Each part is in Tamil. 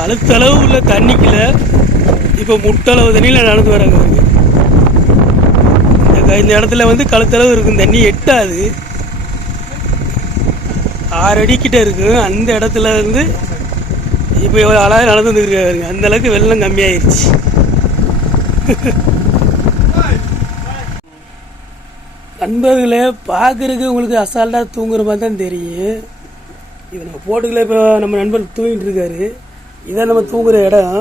கழுத்தளவு உள்ள தண்ணிக்குள்ள இப்போ முட்டளவு தண்ணியில் நடந்து வராங்க. அவங்க இந்த இந்த இடத்துல வந்து கழுத்தளவு இருக்கும் தண்ணி எட்டாது. ஆறு அடிக்கிட்ட இருக்கும். அந்த இடத்துல வந்து இப்போ எவ்வளோ அழகாக நடந்து வந்துருக்காருங்க அந்த அளவுக்கு வெள்ளம் கம்மியாயிருச்சு. நண்பர்களே பார்க்குறதுக்கு உங்களுக்கு அசால்ட்டாக தூங்குற மாதிரி தான் தெரியும். இது நம்ம போட்டுக்கல இப்போ நம்ம நண்பர் தூங்கிட்டு இருக்காரு. இதான் நம்ம தூங்குற இடம்.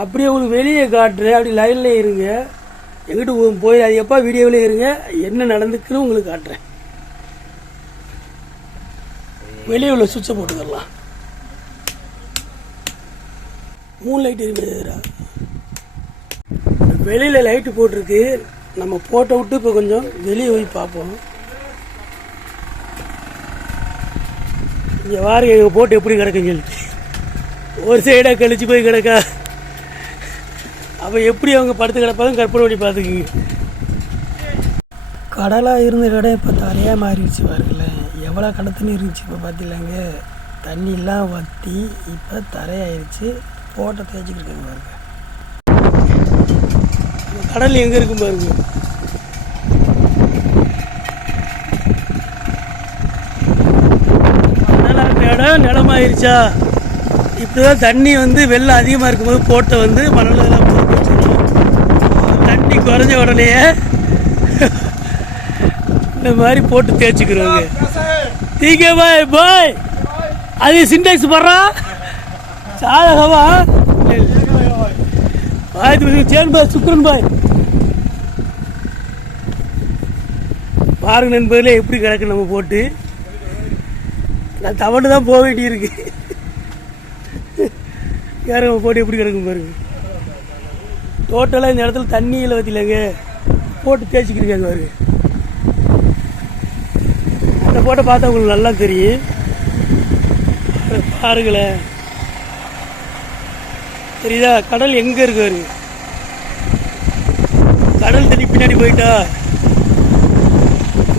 அப்படியே உங்களுக்கு வெளியே காட்டுறேன் அப்படி லைனில் இருங்க. எங்கிட்ட போய் அது எப்போ வீடியோவிலே இருங்க. என்ன நடந்துக்குன்னு உங்களுக்கு காட்டுறேன். வெளியே உள்ள சுவிட்சை போட்டுக்கலாம் மூணு லைட் இருக்குதுடா வெளியில் லைட்டு போட்டிருக்கு. நம்ம போட்டை விட்டு இப்போ கொஞ்சம் வெளியே போய் பார்ப்போம். இங்கே வாருங்க எங்கள் போட்டு எப்படி கிடக்குன்னு சொல்லிட்டு. ஒரு சைடாக கழிச்சு போய் கிடக்கா. அப்போ எப்படி அவங்க படுத்து கிடப்பாங்க கற்பனை பண்ணி பார்த்துக்குங்க. கடலாக இருந்த இடம் இப்போ தரையாக மாறிடுச்சு பாருங்களேன் எவ்வளோ கடத்துன்னு இருந்துச்சு இப்போ பார்த்திங்களாங்க தண்ணியெல்லாம் வற்றி இப்போ தரையாயிருச்சு. போட்டை தேய்ச்சிக்கிட்டு இருக்காங்க பாருங்க. கடல் எங்கே இருக்கும் பாருங்க. கடலா இருந்த இடம் நிலமாயிருச்சா? இப்போ தண்ணி வந்து வெள்ளம் அதிகமாக இருக்கும்போது போட்டை வந்து மணலெல்லாம் பொறுக்க தண்ணி குறைஞ்ச உடனே இந்த மாதிரி போட்டு தேய்ச்சிக்கிறோங்க தீங்க பாய் பாய். அது சின்டெக்ஸ் படுறா? சாதகமா? பாய் சேன் பாய் சுக்ரன் பாய். பாருங்க நண்பர்களே எப்படி கிடக்கு நம்ம போட்டு. நான் தவண்டு தான் போக வேண்டியிருக்கு. யாரும் போட்டு எப்படி கிடக்கும் பாருங்க டோட்டலாக இந்த இடத்துல தண்ணியில் வத்திலங்க போட்டு தேய்ச்சிக்கிருக்காங்க பாருங்க அந்த போட்டை பார்த்தா உங்களுக்கு நல்லா தெரியும். பாருங்களேன். தெரியுதா? கடல் எங்கே இருக்காரு கடல் தண்ணி பின்னாடி போயிட்டா.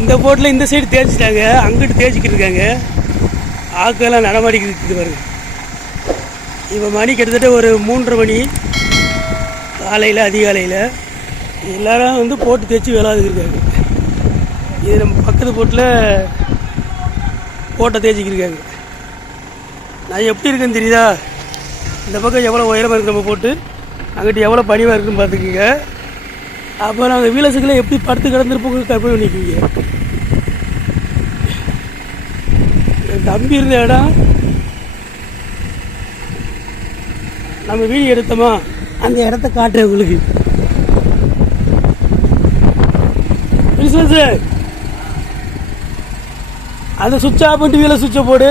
இந்த போட்டில் இந்த சைடு தேய்ச்சிட்டாங்க. அங்கிட்டு தேய்ச்சிக்கிட்டு இருக்காங்க. ஆக்கெல்லாம் நடமாடிக்கிட்டு பாருங்க. இப்போ மணி கிட்டத்தட்ட ஒரு மூன்று மணி காலையில் அதிகாலையில் எல்லாரும் வந்து போட்டு தேய்ச்சி விளாதுக்கிருக்காங்க இது நம்ம பக்கத்து போட்டில் போட்டை தேய்ச்சிக்கிருக்காங்க நான் எப்படி இருக்குன்னு தெரியுதா? இந்த பக்கம் எவ்வளோ உயரமாக இருக்கு நம்ம போட்டு அங்கிட்டு எவ்வளோ பணிவாக இருக்குன்னு பார்த்துக்குங்க. அப்புறம் நாங்கள் வீலசுக்கெல்லாம் எப்படி படுத்து கிடந்திருப்போங்க கற்பனை பண்ணிக்குவீங்க. என் தம்பி இருந்த இடம் நம்ம வீடு எடுத்தோமா? அந்த இடத்த காட்டுறேன் உங்களுக்கு. பிரின்சஸ் அந்த சுவிட்ச் ஆஃப் பண்ணிட்டு வீல சுவிட்சை போடு.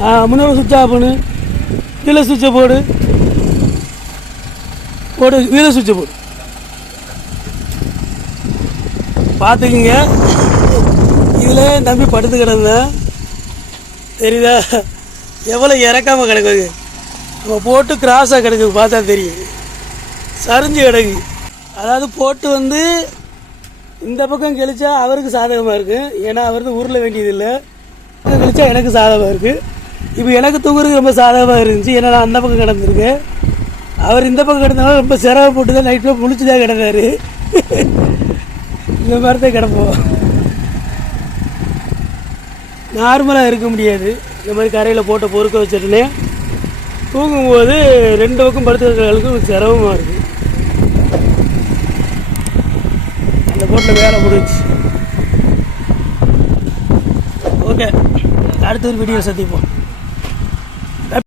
ஆ முன்னோட சுவிட்ச் ஆஃப் பண்ணு. வீல சுவிட்சை போடு. போடு வீல சுவிட்சை போடு. பார்த்துக்கிங்க. இதில் நம்பி தம்பி படுத்து கிடந்தேன். தெரியுதா? எவ்வளோ இறக்காம கிடக்குது? நம்ம போட்டு கிராஸாக கிடக்கு பார்த்தா தெரியும் சரிஞ்சு கிடக்கு. அதாவது போட்டு வந்து இந்த பக்கம் கழிச்சா அவருக்கு சாதகமாக இருக்குது ஏன்னா அவர் வந்து உருள வேண்டியதில்லை. பக்கம் கழிச்சா எனக்கு சாதகமாக இருக்குது இப்போ எனக்கு தூங்குறதுக்கு ரொம்ப சாதகமாக இருந்துச்சு. ஏன்னா நான் அந்த பக்கம் கிடந்திருக்கேன். அவர் இந்த பக்கம் கிடந்தனால ரொம்ப சிரமப்பட்டு தான் நைட்டில் முழிச்சு தான் கிடந்தாரு. இந்த மாதிரி தான் கிடப்போம் நார்மலாக இருக்க முடியாது. இந்த மாதிரி கரையில் போட்ட பொறுக்க வச்சிட்டுனே தூங்கும்போது ரெண்டு பக்கம் படுத்துக்கிறவங்களுக்கு சிரமமாக இருக்குது அந்த போட்டில் வேலை முடிஞ்சு ஓகே அடுத்த ஒரு வீடியோ சந்திப்போம்.